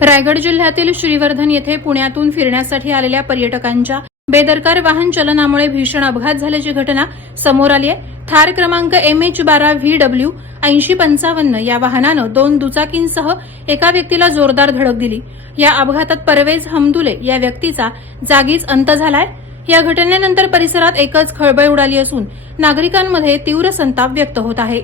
रायगड जिल्ह्यातील श्रीवर्धन येथे पुण्यातून फिरण्यासाठी आलेल्या पर्यटकांच्या बेदरकार वाहन चलनामुळे भीषण अपघात झाल्याची घटना समोर आली आहे। थार क्रमांक MH12VW 8055 या वाहनानं 2 दुचाकींसह एका व्यक्तीला जोरदार धडक दिली। या अपघातात परवेज हमदुले या व्यक्तीचा जागीच अंत झालाय। या घटनेनंतर परिसरात एकच खळबळ उडाली असून नागरिकांमध्ये तीव्र संताप व्यक्त होत आहे।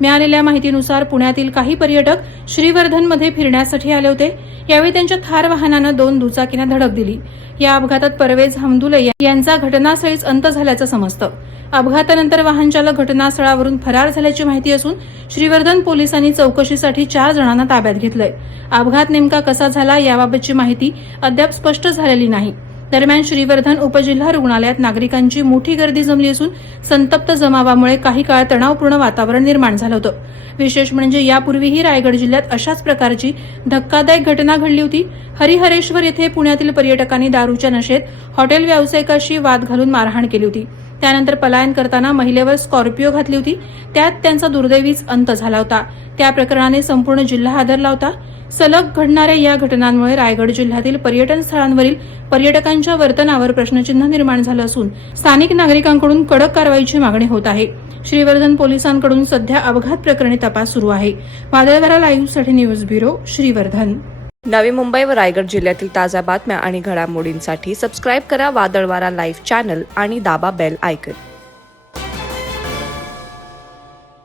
मिळालेल्या माहितीनुसार पुण्यातील काही पर्यटक श्रीवर्धनमध्ये फिरण्यासाठी आले होते। यावेळी त्यांच्या थार वाहनानं 2 दुचाकींना धडक दिली। या अपघातात परवेज हमदुले यांचा घटनास्थळीच अंत झाल्याचं समजतं। अपघातानंतर वाहन चालक घटनास्थळावरून फरार झाल्याची माहिती असून श्रीवर्धन पोलिसांनी चौकशीसाठी 4 जणांना ताब्यात घेतलंय। अपघात नेमका कसा झाला याबाबतची माहिती अद्याप स्पष्ट झालेली नाही। दरम्यान श्रीवर्धन उपजिल्हा रुग्णालयात नागरिकांची मोठी गर्दी जमली असून संतप्त जमावामुळे काही काळ तणावपूर्ण वातावरण निर्माण झालं होतं। विशेष म्हणजे यापूर्वीही रायगड जिल्ह्यात अशाच प्रकारची धक्कादायक घटना घडली होती। हरिहरेश्वर येथे पुण्यातील पर्यटकांनी दारूच्या नशेत हॉटेल व्यावसायिकाशी वाद घालून मारहाण केली होती। त्यानंतर पलायन करताना महिलेवर स्कॉर्पिओ घातली होती। त्यात त्यांचा दुर्दैवीच अंत झाला होता। त्या प्रकरणाने संपूर्ण जिल्हा हादरला होता। सलग घडणाऱ्या या घटनांमुळे रायगड जिल्ह्यातील पर्यटन स्थळांवरील पर्यटकांच्या वर्तनावर प्रश्नचिन्ह निर्माण झालं असून स्थानिक नागरिकांकडून कडक कारवाईची मागणी होत आहे। श्रीवर्धन पोलिसांकडून सध्या अपघात प्रकरणी तपास सुरू आहे। वादळवारा लाईव्हसाठी न्यूज ब्युरो, श्रीवर्धन। नवी मुंबई व रायगड जिल्ह्यातील ताज्या बातम्या आणि घडामोडींसाठी सबस्क्राईब करा वादळवारा लाईव्ह चॅनल आणि दाबा बेल आयकॉन।